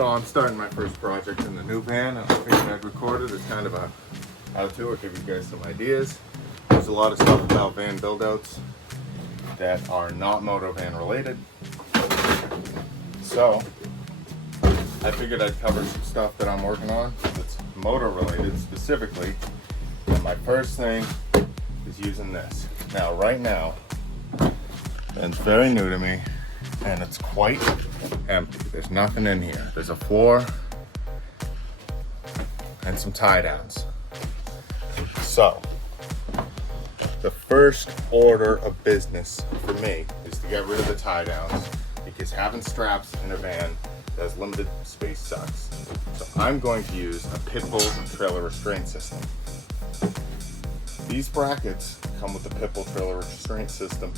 So I'm starting my first project in the new van, and I figured I'd record it as kind of a how-to or give you guys some ideas. There's a lot of stuff about van build-outs that are not moto van related. So I figured I'd cover some stuff that I'm working on that's motor related specifically. And my first thing is using this. Now, right now, it's very new to me and it's quite empty. There's nothing in here. There's a floor and some tie downs. So, the first order of business for me is to get rid of the tie downs because having straps in a van that has limited space sucks. So I'm going to use a Pitbull trailer restraint system. These brackets come with the Pitbull trailer restraint system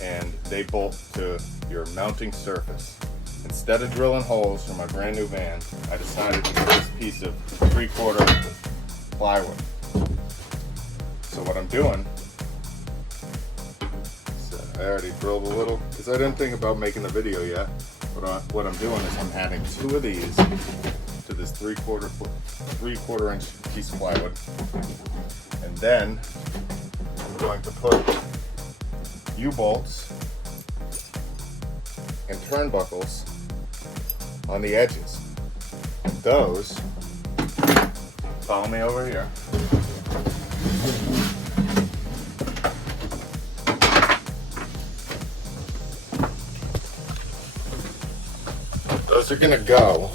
and they bolt to your mounting surface. Instead of drilling holes for my brand new van, I decided to use this piece of 3/4 plywood. So what I'm doing, I already drilled a little because I didn't think about making the video yet. What I'm doing is I'm adding 2 of these to this 3/4 inch piece of plywood, and then I'm going to put U-bolts and turnbuckles on the edges. Those, follow me over here. Those are gonna go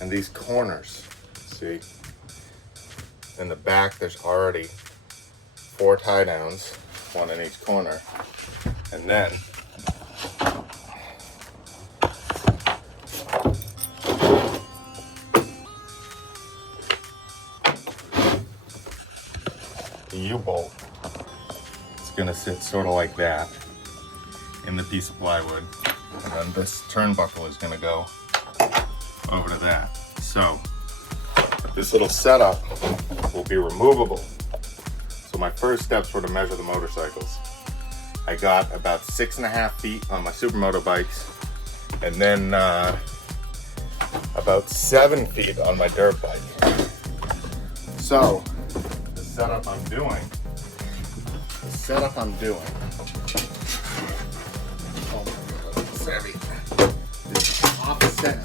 in these corners. See, in the back there's already 4 tie downs, 1 in each corner, and then the U-bolt is gonna sit sort of like that in the piece of plywood. And then this turnbuckle is going to go over to that. So this little setup will be removable. So my first steps were to measure the motorcycles. I got about 6.5 feet on my supermoto bikes, and then about 7 feet on my dirt bike. So the setup I'm doing, heavy. This offset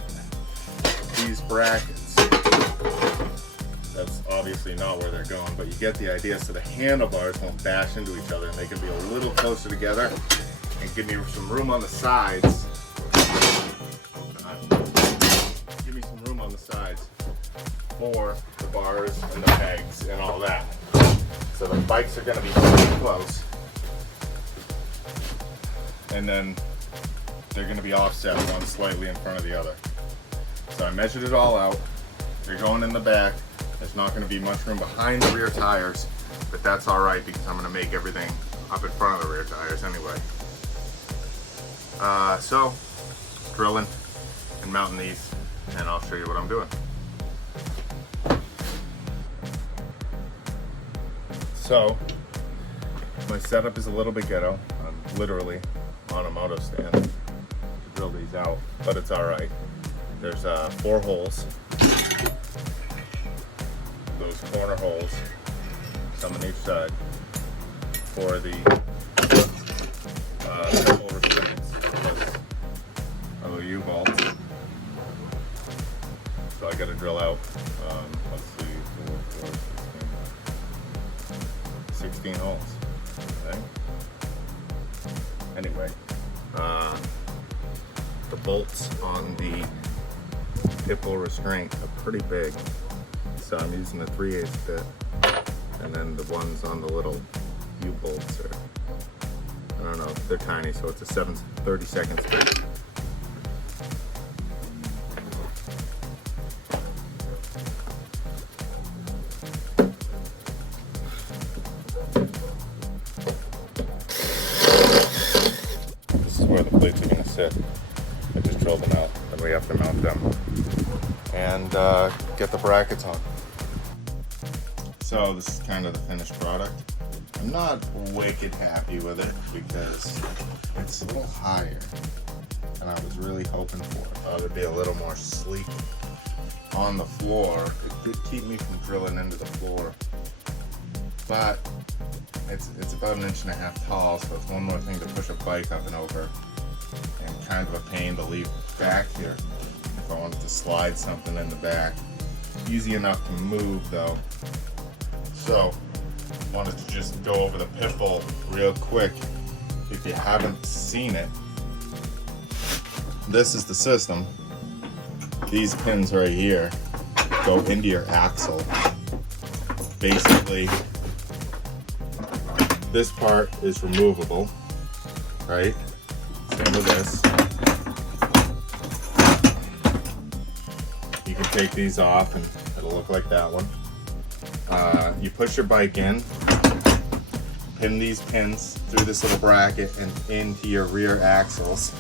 these brackets. That's obviously not where they're going, but you get the idea. So the handlebars won't bash into each other and they can be a little closer together and give me some room on the sides. Give me some room on the sides for the bars and the pegs and all that. So the bikes are going to be pretty close. And then they're going to be offset, one slightly in front of the other. So I measured it all out. They're going in the back. There's not going to be much room behind the rear tires, but that's all right because I'm going to make everything up in front of the rear tires anyway. So drilling and mounting these, and I'll show you what I'm doing. So my setup is a little bit ghetto. I'm literally on a moto stand to drill these out, but it's all right. There's 4 holes, those corner holes, some on each side for the couple restraints plus a little U-bolts. So I got to drill out, let's see, 16 holes, okay? Anyway, the bolts on the Pitbull restraint are pretty big, so I'm using the 3/8 bit, and then the ones on the little U-bolts are, I don't know, they're tiny, so it's a 7/32 bit. Where the plates are going to sit. I just drilled them out, and we have to mount them and get the brackets on. So this is kind of the finished product. I'm not wicked happy with it because it's a little higher than I was really hoping for. I thought it'd be a little more sleek on the floor. It did keep me from drilling into the floor, but it's about 1.5 inches tall, so it's one more thing to push a bike up and over, and kind of a pain to leave back here if I wanted to slide something in the back. Easy enough to move though. So wanted to just go over the pit bull real quick. If you haven't seen it, this is the system. These pins right here go into your axle. Basically, this part is removable, right? Same with this. You can take these off and it'll look like that one. You push your bike in, pin these pins through this little bracket and into your rear axles,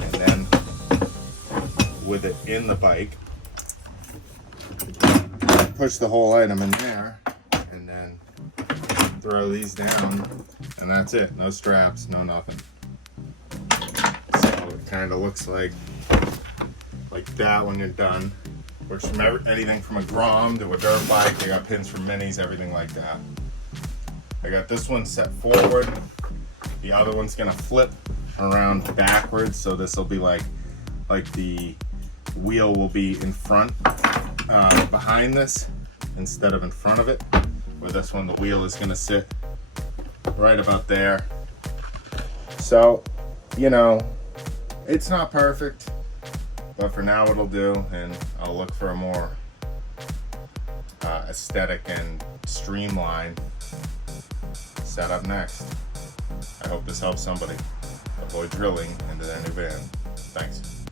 and then with it in the bike, push the whole item in there, and then throw these down, and that's it. No straps, no nothing. So it kind of looks like that when you're done. Works from anything from a Grom to a dirt bike. They got pins for minis, everything like that. I got this one set forward. The other one's gonna flip around backwards, so this will be like the wheel will be in front, behind this instead of in front of it. Where this one, the wheel is gonna sit right about there. So, you know, it's not perfect, but for now it'll do, and I'll look for a more aesthetic and streamlined setup next. I hope this helps somebody avoid drilling into their new van. Thanks.